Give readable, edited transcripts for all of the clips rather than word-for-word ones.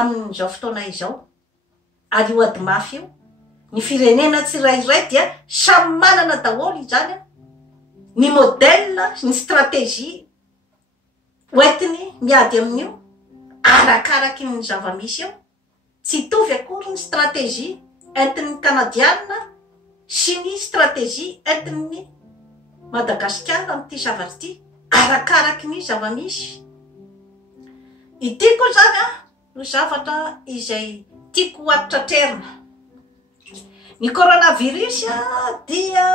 amin'izao fotoana izao ary io ady mafy io ny firenena tsirairay dia samy manana daholo izany ny modèle ny stratégie hoentiny miady amin'io arakaraky ny zava-misy eo tsy hitovy akory ny stratégie entin'ny Kanadiana sy ny stratégie entin'ny Madagasikara amin'ity zavatra ity arakaraky ny zava-misy. Ity koa zany no zavatra izay tiako hoatratrerina. Ny coronavirus dia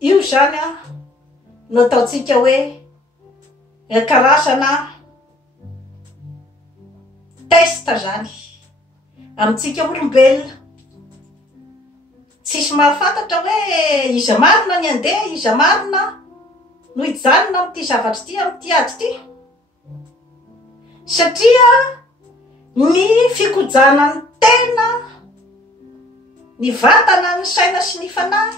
io zany no ataontsika hoe karazana testa zany amintsika olombelona. Tsisy mahafantatra hoe iza marina ny andeha, iza marina no hijanona amin'ity zavatra ity, amin'ity ady ity. Satria ny fikojanan'ny tena, ny vatana, ny saina sy ny fanahy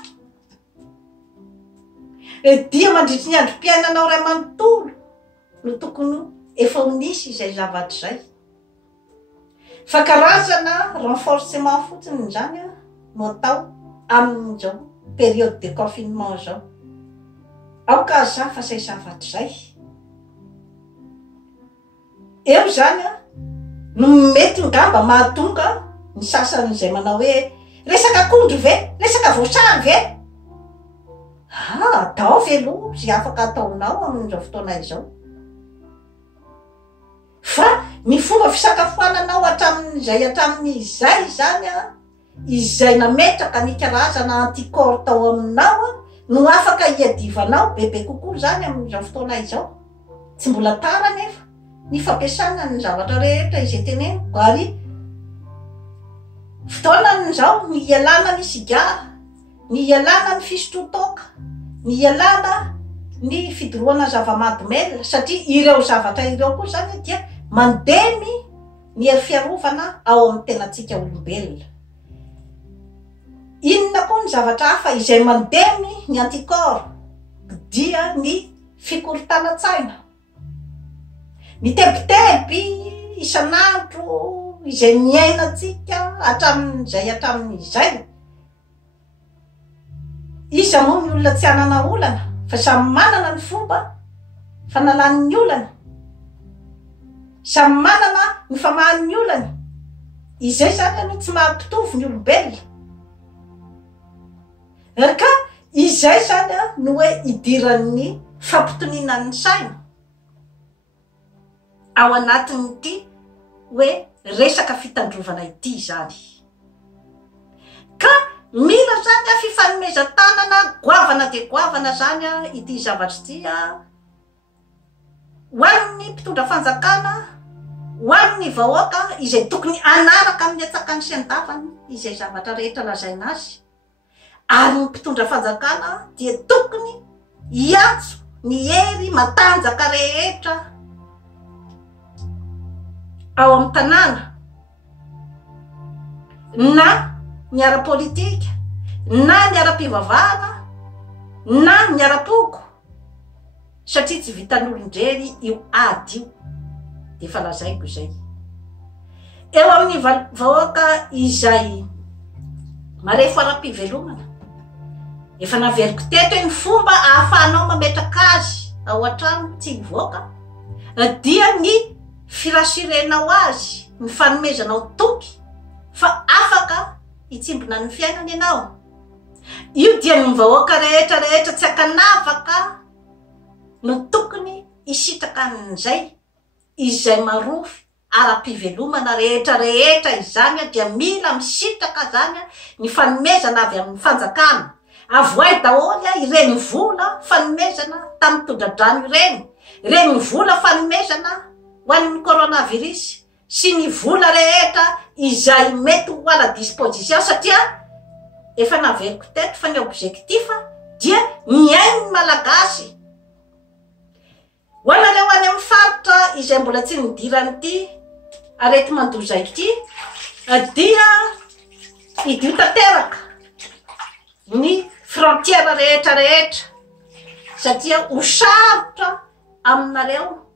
dia mandritry ny androm-piainanao ray manontolo no tokony efa ho nisy izay zavatra izay. Fa karazana renforcement fotsiny zany no atao amin'izao période de confinement zao. Aoka za fa zay zavatra zay. Eo zany no mety ngamba mahatonga ny sasany izay manao hoe resaka akondro ve, resaka voasary ve. Atao velo zay afaka ataonao amin'izao fotoana izao. Fa ny fomba fisakafoananao hatramin'izay zany izay nametraka ny karazana anticorps tao aminao no afaka hiadivanao bebe kokoa zany amin'izao fotoana izao. Tsy mbola tara nefa ny fampiasana ny zavatra rehetra izay teneniko ary fotoanan'izao ny ialana ny sigara, ny ialana ny fisotrotoka, ny ialana ny fidorohana zava-mahadomelina satria ireo zavatra ireo koa zany dia mandemy ny hery fiarovana ao amin'ny tenatsika olombelona. Inona koa ny zavatra hafa izay mandemy ny anticorps dia ny fikorontanan-tsaina, ny tebiteby isan'andro izay miainatsika hatramin'izay. Iza moa ny olona tsy anana olana fa samy manana ny fomba fanalan'ny olana, samy manana ny famahan'ny olana. Izay zany no tsy mahampitovy ny olombelona. Ka izay zany no hoe idiran'ny fampitonina ny saina ao anatin'ity hoe resaka fitandrovana ity zany. Ka mila zany fifanomezan-tanana goavana de goavana zany ity zavatra ity ho an'ny mpitondra fanjakana, ho an'ny vahoaka izay tokony anaraka amin'ny atsakany sy andavany izay zavatra rehetra lazaina azy. Ary ny mpitondra fanjakana dia tokony hiantso ny hery matanjaka rehetra ao amin'ny tanàna, na ny ara-politika, na ny ara-pivavahana, na ny ara-poko, satria tsy vitan'olondrery io ady io. De fa lazaiko zay. Eo amin'ny vahoaka izay marefo ara-pivelomana, efa naveriko teto ny fomba ahafahanao mametraka azy ao an-trano tsy mivoaka dia ny firasirenao azy, ny fanomezanao toky fa afaka hitsimbona ny fiainany ianao. Io dia ny vahoaka rehetra tsy akanavaka no tokony hisitraka an'izay izay marofy ara-pivelomana rehetra izany dia mila misitraka zany ny fanomezana avy amin'ny fanjakana. Avoay daholy ireny vola fanomezana tamin'ny tondradrano ireny vola fanomezana ho an'ny coronavirus sy ny vola rehetra izay mety ho ala disposition satria efa naveriko teto fa ny objectif dia miainy malagasy. Ho anareo any amin'ny faritra izay mbola tsy nidiranyity arety mandoza ity dia idio tanteraka ny frontière rehetra satria ho sarotra aminareo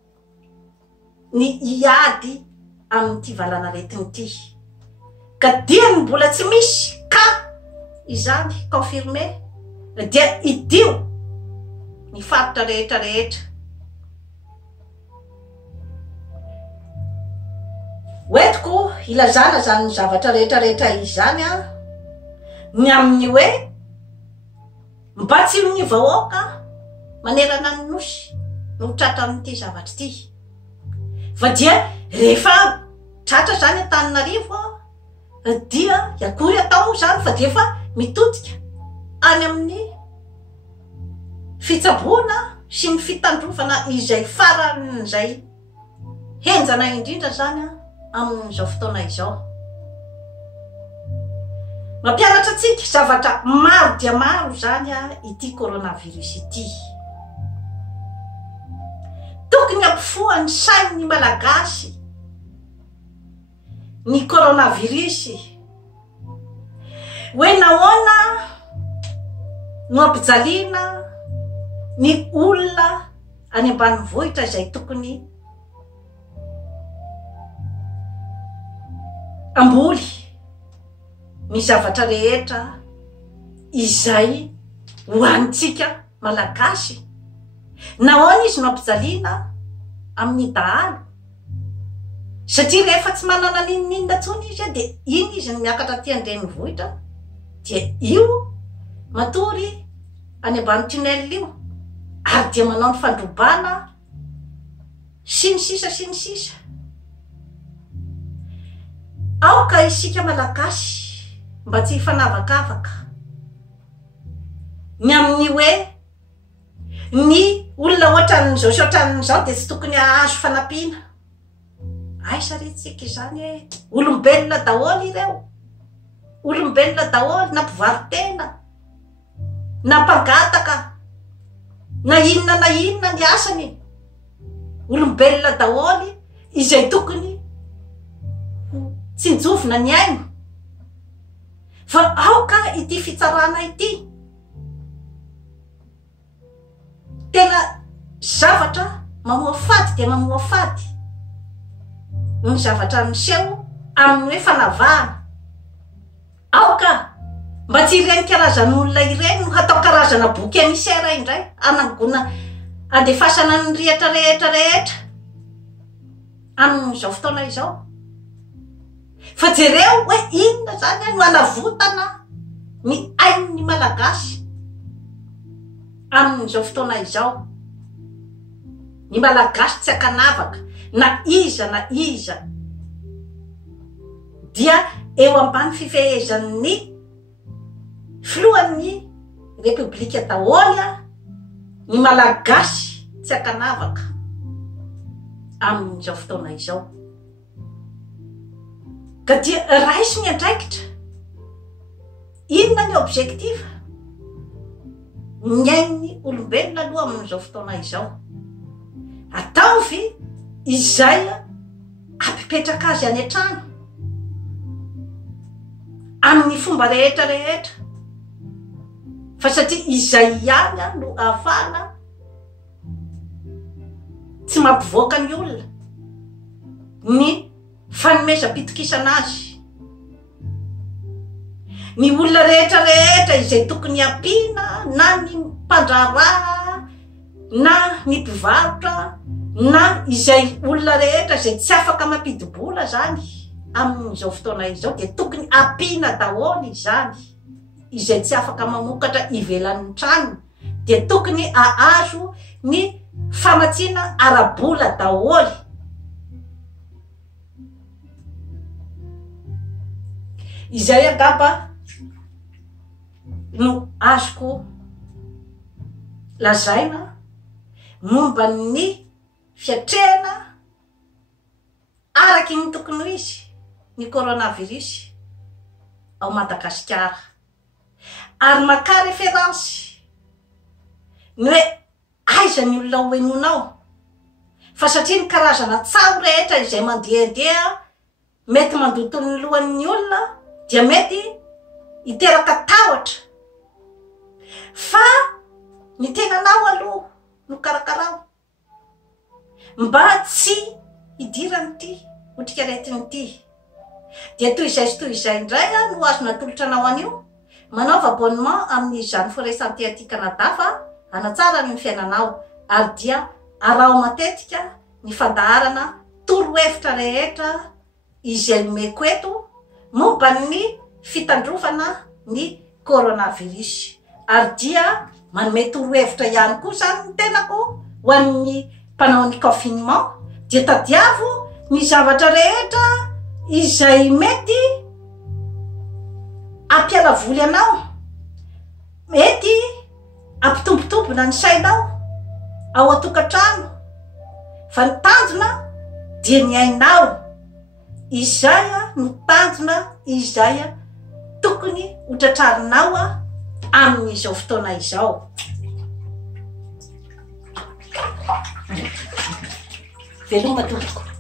ny iady amin'ity valanaretiny ity. Ka dia ny mbola tsy misy ka izany confirmé dia idio ny faritra rehetra rehetra. Hoentiko ilazana zany ny zavatra rehetra rehetra izany ny amin'ny hoe mba tsy ny vahoaka manerana ny nosy no tratra amin'ity zavatra ity. Fa dia rehefa tratra zany Antananarivo dia akory atao zany fa dia efa mitodika any amin'ny fitsaboana sy ny fitandrovana izay faran'izay henjana indrindra zany amin'izao fotoana izao. Mampianatra antsika zavatra maro dia maro zany ity coronavirus ity. Tokony ampifoan'ny sain'ny malagasy ny coronavirus hoe nahoana no ampijaliana ny olona any ambanivohitra izay tokony amboly ny zavatra rehetra izay hoanitsika malagasy. Nahoana izy no ampijaliana amin'ny dahalo satria rehefa tsy manana ninina tsony izy dia iny izy miakatra aty andrenivohitra dia io matory any ambany tunnel io ary dia manao ny fandrobana sy ny sisa sy ny sisa. Aoka isika malagasy mba tsy hifanavakavaka ny amin'ny hoe ny olona ohatran'izao sy ohatran'izao dia tsy tokony ahazo fanampiana. Ay saretsika izany olombelona daholo ireo, olombelona daholo na mpivaritena na mpangataka na inona ny asany, olombelona daholo izay tokony tsinjovina ny ainy. Fa aoka ity fitsarana ity tena zavatra mamoa fady dia mamoa fady ny zavatra miseho amin'ny hoe fanavahana. Aoka mba tsy ireny karazan'olona ireny no hatao karazana boky emisera indray anangona andefasana ny rihatra rehetra rehetra amin'izao fotoana izao. Fa jereo hoe inona zany no anavotana ny ain'ny malagasy amin'izao fotoana izao. Ny malagasy tsy akanavaka na iza dia eo ambany fifehezan'ny filohan'ny republika daholo ny malagasy tsy akanavaka amin'izao fotoana izao. Ka dia raisy ny andraikitra inona ny objectif ny ain'ny olombelona aloha amin'izao fotoana izao. Ataovy izay ampipetraka azy any an-trano amin'ny fomba rehetra rehetra fa satria izay ihany no ahafahana tsy mampivoaka ny olona ny fanomezam-pitokisana azy. Ny olona rehetra rehetra izay tokony ampiana na ny mpandraraha na ny mpivarotra na izay olona rehetra izay tsy afaka mampidibola zany amin'izao fotoana izao dia tokony ampiana daholo izany. Izay tsy afaka mamokatra ivelan'ny trano dia tokony ahazo ny famatsiana arabola daholo. Izay angamba no azoko lazaina momba ny fiatrehana araky ny tokony ho izy ny coronavirus ao Madagasikara. Ary maka référence ny hoe aiza ny olona hoenonao fa satria ny karazana tsao rehetra izay mandehandeha mety mandoto ny lohan'ny olona dia mety hiteraka tahotra. Fa ny tenanao aloha no karakarao mba tsy hidirany ty otrikaretiny ty dia toy izay indray a no azo natolotra anao an'io manaova abonnement amin'izany forêt santé aty Canada fa anatsara ny fiainanao ary dia arao matetika ny fandaharana torohevitra rehetra izay omeko eto momba ny fitandrofana ny coronavirus ary dia manome torohevitra ihany koa zany ny tenako ho an'ny mpanao ny confinement dia tadiavo ny zavatra rehetra izay mety ampiala voly anao mety ampitombotombona ny sainao ao atokantrano fa ny tanjona dia ny ainao izay ny tanjona izay tokony hotratrarinao amin'izao fotoana izao. Veloma tompoko.